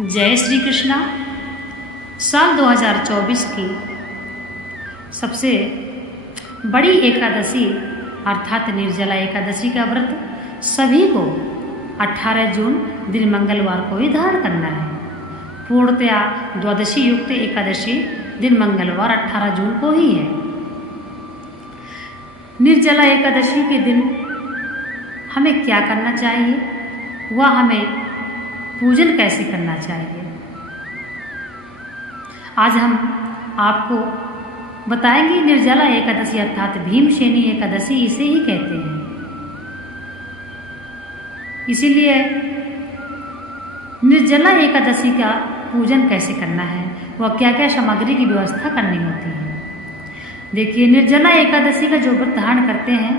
जय श्री कृष्णा। साल 2024 की सबसे बड़ी एकादशी अर्थात निर्जला एकादशी का व्रत सभी को 18 जून दिन मंगलवार को ही धारण करना है। पूर्णतया द्वादशी युक्त एकादशी दिन मंगलवार 18 जून को ही है। निर्जला एकादशी के दिन हमें क्या करना चाहिए, वह हमें पूजन कैसे करना चाहिए, आज हम आपको बताएंगे। निर्जला एकादशी अर्थात भीमसेनी एकादशी इसे ही कहते हैं। इसीलिए निर्जला एकादशी का पूजन कैसे करना है, वह क्या क्या सामग्री की व्यवस्था करनी होती है। देखिए, निर्जला एकादशी का जो व्रत धारण करते हैं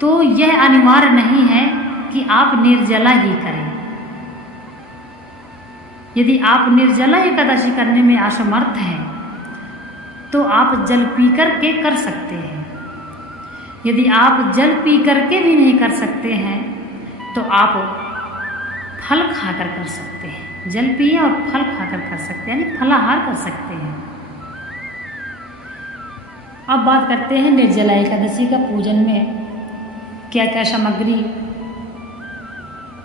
तो यह अनिवार्य नहीं है कि आप निर्जला ही करें। यदि आप निर्जला एकादशी करने में असमर्थ हैं तो आप जल पी कर के कर सकते हैं। यदि आप जल पी करके भी नहीं कर सकते हैं तो आप फल खाकर कर सकते हैं। जल पिए और फल खाकर कर सकते हैं, यानी फलाहार कर सकते हैं। अब बात करते हैं निर्जला एकादशी का पूजन में क्या क्या सामग्री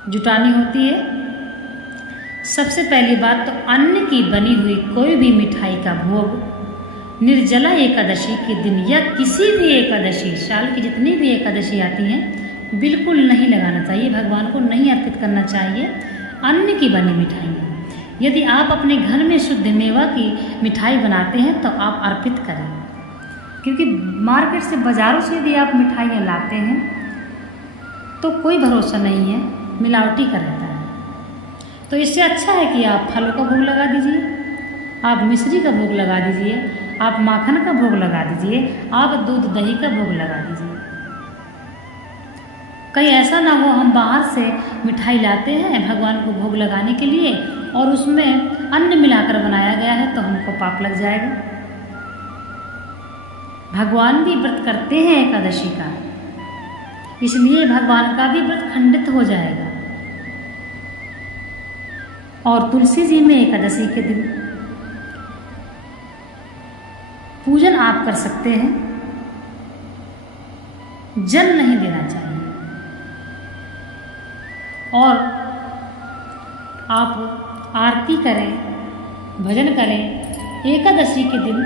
जुटानी होती है। सबसे पहली बात तो अन्न की बनी हुई कोई भी मिठाई का भोग निर्जला एकादशी के दिन या किसी भी एकादशी, साल की जितनी भी एकादशी आती हैं, बिल्कुल नहीं लगाना चाहिए। भगवान को नहीं अर्पित करना चाहिए अन्न की बनी मिठाइयाँ। यदि आप अपने घर में शुद्ध मेवा की मिठाई बनाते हैं तो आप अर्पित करें, क्योंकि मार्केट से, बाज़ारों से यदि आप मिठाइयाँ लाते हैं तो कोई भरोसा नहीं है, मिलावटी का रहता है। तो इससे अच्छा है कि आप फलों का भोग लगा दीजिए, आप मिश्री का भोग लगा दीजिए, आप माखन का भोग लगा दीजिए, आप दूध दही का भोग लगा दीजिए। कहीं ऐसा ना हो हम बाहर से मिठाई लाते हैं भगवान को भोग लगाने के लिए और उसमें अन्न मिलाकर बनाया गया है तो हमको पाप लग जाएगा। भगवान भी व्रत करते हैं एकादशी का, इसलिए भगवान का भी व्रत खंडित हो जाएगा। और तुलसी जी में एकादशी के दिन पूजन आप कर सकते हैं। जल नहीं देना चाहिए और आप आरती करें, भजन करें। एकादशी के दिन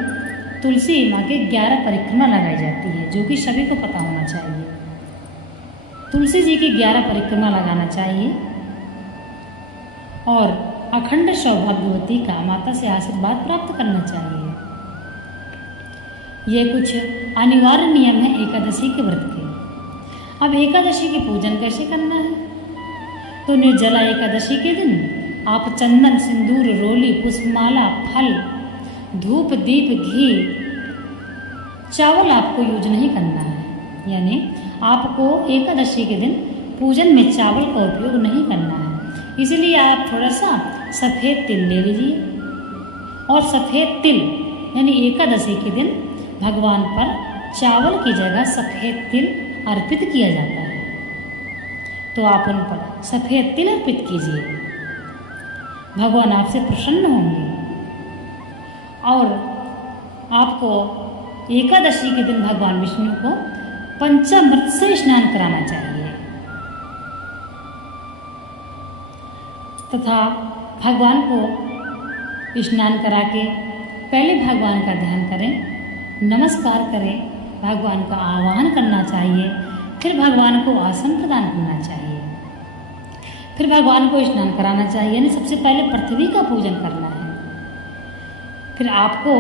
तुलसी माँ के 11 परिक्रमा लगाई जाती है, जो कि सभी को पता होना चाहिए। तुलसी जी की 11 परिक्रमा लगाना चाहिए और अखंड सौभाग्यवती का माता से आशीर्वाद प्राप्त करना चाहिए। ये कुछ अनिवार्य नियम है एकादशी के व्रत के। अब एकादशी के पूजन कैसे करना है, तो निर्जला एकादशी के दिन आप चंदन, सिंदूर, रोली, पुष्पमाला, फल, धूप, दीप, घी, चावल आपको यूज नहीं करना है। यानी आपको एकादशी के दिन पूजन में चावल का उपयोग नहीं करना है। इसलिए आप थोड़ा सा सफ़ेद तिल ले लीजिए और सफ़ेद तिल यानी एकादशी के दिन भगवान पर चावल की जगह सफ़ेद तिल अर्पित किया जाता है, तो आप उन पर सफ़ेद तिल अर्पित कीजिए। भगवान आपसे प्रसन्न होंगे। और आपको एकादशी के दिन भगवान विष्णु को पंचामृत से स्नान कराना चाहिए तथा भगवान को स्नान करा के पहले भगवान का ध्यान करें, नमस्कार करें, भगवान का आवाहन करना चाहिए, फिर भगवान को आसन प्रदान करना चाहिए, फिर भगवान को स्नान कराना चाहिए। यानी सबसे पहले पृथ्वी का पूजन करना है। फिर आपको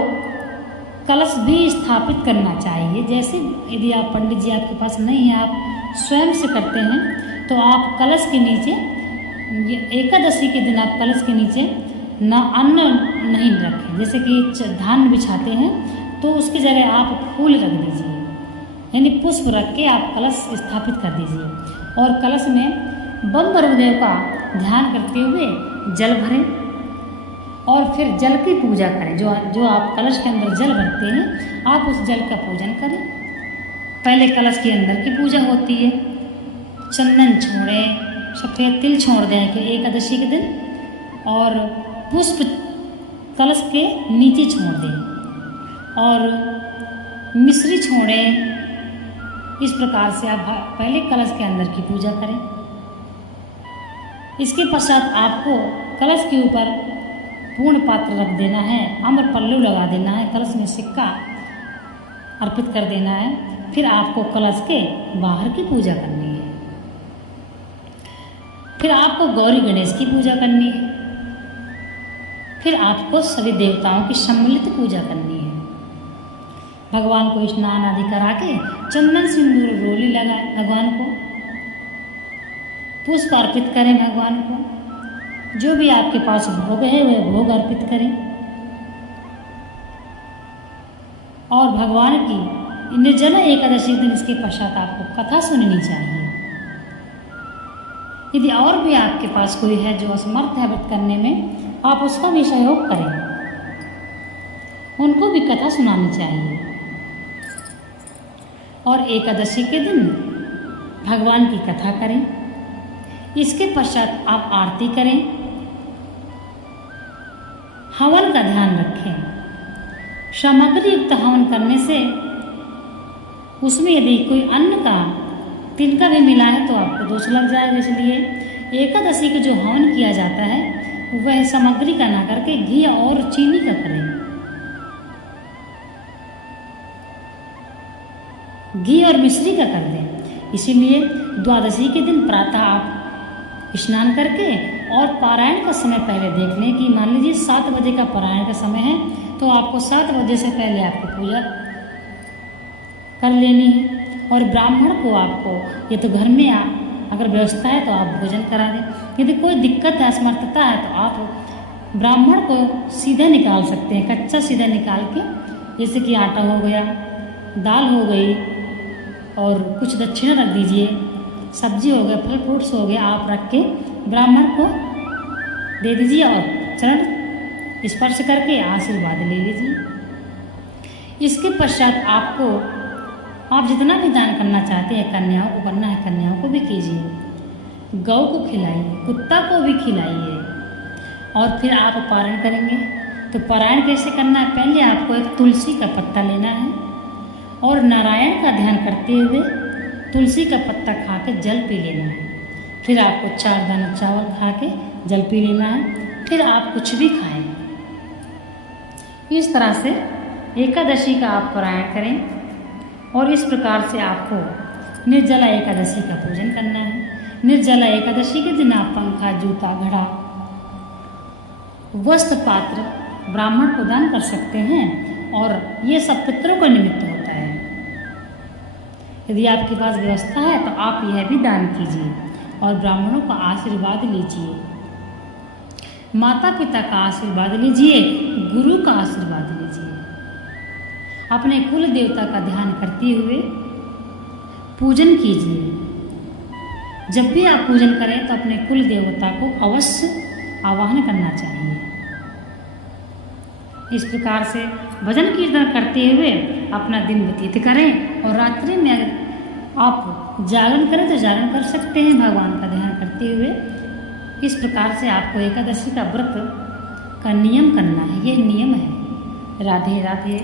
कलश भी स्थापित करना चाहिए। जैसे यदि आप पंडित जी आपके पास नहीं है, आप स्वयं से करते हैं, तो आप कलश के नीचे, एकादशी के दिन आप कलश के नीचे ना अन्न नहीं रखें। जैसे कि धान बिछाते हैं तो उसकी जगह आप फूल रख दीजिए, यानी पुष्प रख के आप कलश स्थापित कर दीजिए और कलश में बम ब्रह्मदेव का ध्यान करते हुए जल भरें और फिर जल की पूजा करें। जो आप कलश के अंदर जल भरते हैं, आप उस जल का पूजन करें। पहले कलश के अंदर की पूजा होती है, चंदन छोड़ें, सफ़ेद तिल छोड़ दें कि एकादशी के दिन और पुष्प कलश के नीचे छोड़ दें और मिश्री छोड़ें। इस प्रकार से आप पहले कलश के अंदर की पूजा करें। इसके पश्चात आपको कलश के ऊपर पूर्ण पात्र रख देना है, आम्र पल्लू लगा देना है, कलश में सिक्का अर्पित कर देना है। फिर आपको कलश के बाहर की पूजा करनी है। फिर आपको गौरी गणेश की पूजा करनी है। फिर आपको सभी देवताओं की सम्मिलित पूजा करनी है। भगवान को स्नान आदि करा के चंदन सिंदूर रोली लगाए, भगवान को पुष्प अर्पित करें। भगवान को जो भी आपके पास भोग है वह भोग अर्पित करें और भगवान की निर्जला एकादशी दिन इसके पश्चात आपको कथा सुननी चाहिए। यदि और भी आपके पास कोई है जो असमर्थ है व्रत करने में, आप उसका भी सहयोग करें, उनको भी कथा सुनानी चाहिए। और एकादशी के दिन भगवान की कथा करें। इसके पश्चात आप आरती करें, हवन का ध्यान रखें। सामग्री युक्त हवन करने से उसमें यदि कोई अन्न का तिनका भी मिला है तो आपको दोष लग जाएगा। इसलिए एकादशी को जो हवन किया जाता है वह सामग्री का ना करके घी और चीनी का करें। घी और मिश्री का कर दें। इसीलिए द्वादशी के दिन प्रातः आप स्नान करके और पारायण का समय पहले देख लें कि मान लीजिए 7 बजे का पारायण का समय है तो आपको 7 बजे से पहले आपको पूजा कर लेनी है। और ब्राह्मण को आपको ये तो घर में अगर व्यवस्था है तो आप भोजन करा दें। यदि कोई दिक्कत है, असमर्थता है तो आप ब्राह्मण को सीधा निकाल सकते हैं, कच्चा सीधा निकाल के, जैसे कि आटा हो गया, दाल हो गई और कुछ दक्षिणा रख दीजिए, सब्जी हो गया, फल फ्रूट्स हो गया, आप रख के ब्राह्मण को दे दीजिए और चरण स्पर्श करके आशीर्वाद ले लीजिए। इसके पश्चात आप जितना भी दान करना चाहते हैं, कन्याओं को करना है कन्याओं को भी कीजिए, गौ को खिलाइए, कुत्ता को भी खिलाइए। और फिर आप पारायण करेंगे तो पारायण कैसे करना है, पहले आपको एक तुलसी का पत्ता लेना है और नारायण का ध्यान करते हुए तुलसी का पत्ता खा के जल पी लेना है। फिर आपको 4 दाना चावल खा के जल पी लेना है। फिर आप कुछ भी खाएं। इस तरह से एकादशी का आप पारायण करें और इस प्रकार से आपको निर्जला एकादशी का पूजन करना है। निर्जला एकादशी के दिन आप पंखा, जूता, घड़ा, वस्त्र, पात्र ब्राह्मण को दान कर सकते हैं और ये सब पितरों का निमित्त होता है। यदि आपके पास व्यवस्था है तो आप यह भी दान कीजिए और ब्राह्मणों का आशीर्वाद लीजिए, माता पिता का आशीर्वाद लीजिए, गुरु का आशीर्वाद लीजिए। अपने कुल देवता का ध्यान करते हुए पूजन कीजिए। जब भी आप पूजन करें तो अपने कुल देवता को अवश्य आवाहन करना चाहिए। इस प्रकार से भजन कीर्तन करते हुए अपना दिन व्यतीत करें और रात्रि में अगर आप जागरण करें तो जागरण कर सकते हैं भगवान का ध्यान करते हुए। इस प्रकार से आपको एकादशी का व्रत का नियम करना है, ये नियम है। राधे राधे।